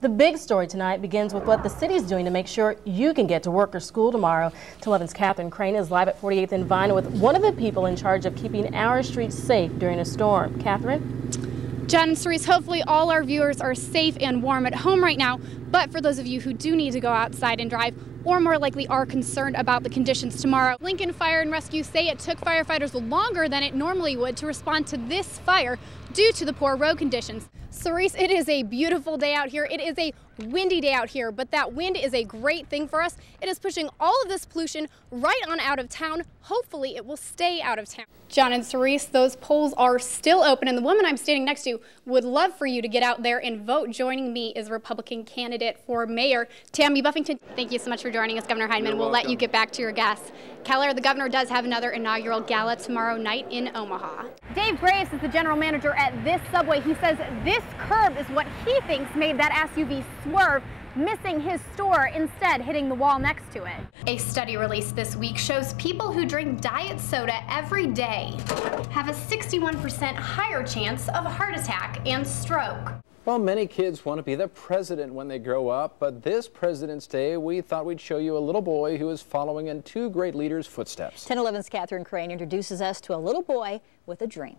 The big story tonight begins with what the city's doing to make sure you can get to work or school tomorrow. 11's Catherine Crane is live at 48th and Vine with one of the people in charge of keeping our streets safe during a storm. Catherine? John and Cerise, hopefully all our viewers are safe and warm at home right now, but for those of you who do need to go outside and drive, or more likely are concerned about the conditions tomorrow, Lincoln Fire and Rescue say it took firefighters longer than it normally would to respond to this fire due to the poor road conditions. Cerise, it is a beautiful day out here. It is a windy day out here, but that wind is a great thing for us. It is pushing all of this pollution right on out of town. Hopefully it will stay out of town. John and Cerise, those polls are still open, and the woman I'm standing next to would love for you to get out there and vote. Joining me is Republican candidate for mayor, Tammy Buffington. Thank you so much for joining us, Governor Heineman. We'll let you get back to your guests. Keller, the governor does have another inaugural gala tomorrow night in Omaha. Dave Grace is the general manager at this Subway. He says this curb is what he thinks made that SUV swerve, missing his store, instead hitting the wall next to it. A study released this week shows people who drink diet soda every day have a 61% higher chance of a heart attack and stroke. Well, many kids want to be the president when they grow up, but this President's Day, we thought we'd show you a little boy who is following in two great leaders' footsteps. 10/11's Catherine Crane introduces us to a little boy with a dream.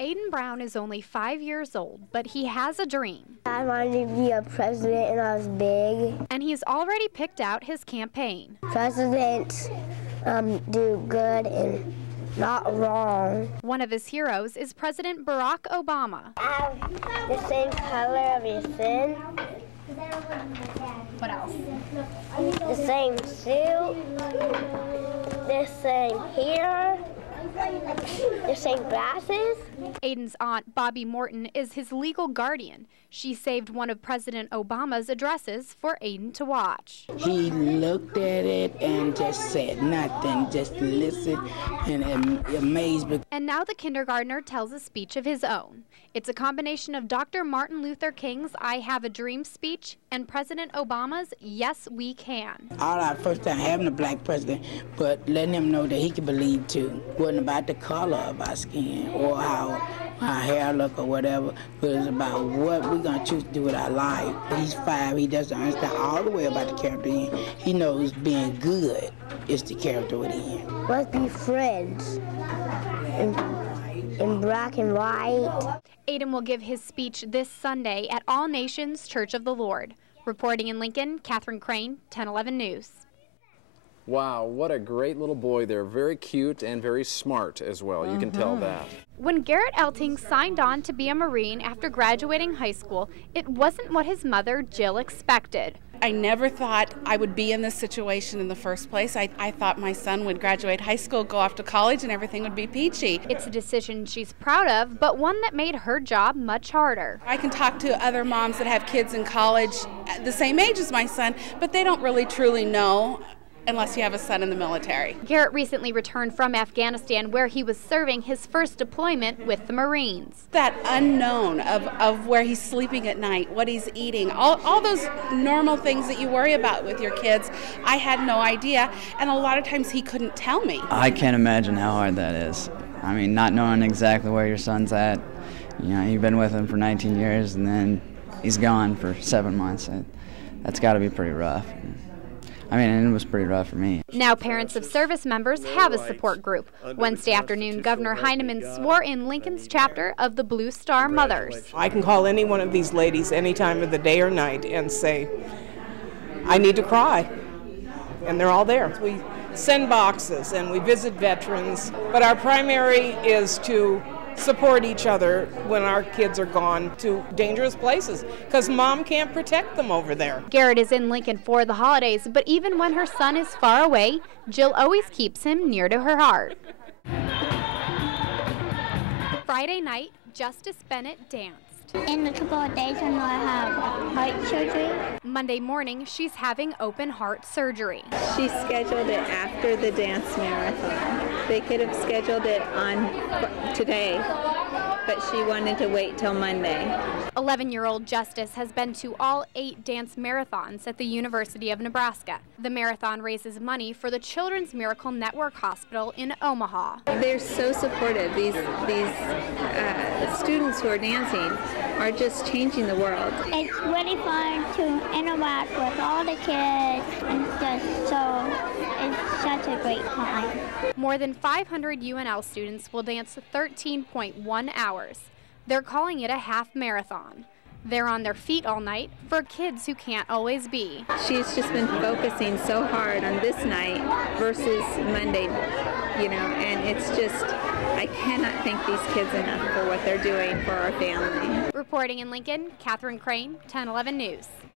Aiden Brown is only 5 years old, but he has a dream. I wanted to be a president when I was big. And he's already picked out his campaign. Presidents do good and not wrong. One of his heroes is President Barack Obama. I have the same color of your sin. What else? The same suit. The same hair. The same glasses. Aiden's aunt, Bobby Morton, is his legal guardian. She saved one of President Obama's addresses for Aiden to watch. He looked at it and just said nothing, just listened and amazed. And now the kindergartner tells a speech of his own. It's a combination of Dr. Martin Luther King's I Have a Dream speech and President Obama's Yes, We Can. All our first time having a black president, but letting him know that he could believe too. Wasn't about the color of our skin or how our hair look or whatever, but it's about what we're going to choose to do with our life. He's 5, he doesn't understand all the way about the character he in. He knows being good is the character within. Let's be friends in black and white. Aiden will give his speech this Sunday at All Nations Church of the Lord. Reporting in Lincoln, Catherine Crane, 10/11 News. Wow, what a great little boy there. Very cute and very smart as well. You can tell that. When Garrett Elting signed on to be a Marine after graduating high school, it wasn't what his mother, Jill, expected. I never thought I would be in this situation in the first place. I thought my son would graduate high school, go off to college, and everything would be peachy. It's a decision she's proud of, but one that made her job much harder. I can talk to other moms that have kids in college the same age as my son, but they don't really truly know unless you have a son in the military. Garrett recently returned from Afghanistan, where he was serving his first deployment with the Marines. That unknown of where he's sleeping at night, what he's eating, all those normal things that you worry about with your kids, I had no idea, and a lot of times he couldn't tell me. I can't imagine how hard that is. I mean, not knowing exactly where your son's at. You know, you've been with him for 19 years, and then he's gone for 7 months. That's got to be pretty rough. I mean, and it was pretty rough for me. Now parents of service members have a support group. Wednesday afternoon, Governor Heineman swore in Lincoln's chapter of the Blue Star Mothers. I can call any one of these ladies any time of the day or night and say, I need to cry. And they're all there. We send boxes and we visit veterans, but our primary is to support each other when our kids are gone to dangerous places, because mom can't protect them over there. Garrett is in Lincoln for the holidays, but even when her son is far away, Jill always keeps him near to her heart. Friday night, Justice Bennett danced. In a couple of days, I'm going to have heart surgery. Monday morning, she's having open heart surgery. She scheduled it after the dance marathon. They could have scheduled it on today, but she wanted to wait till Monday. 11-year-old Justice has been to all 8 dance marathons at the University of Nebraska. The marathon raises money for the Children's Miracle Network Hospital in Omaha. They're so supportive. These students who are dancing are just changing the world. It's really fun to interact with all the kids and just it's such a great time. More than 500 UNL students will dance 13.1 hours. They're calling it a half marathon. They're on their feet all night for kids who can't always be. She's just been focusing so hard on this night versus Monday, you know, and it's just, I cannot thank these kids enough for what they're doing for our family. Reporting in Lincoln, Catherine Crane, 1011 News.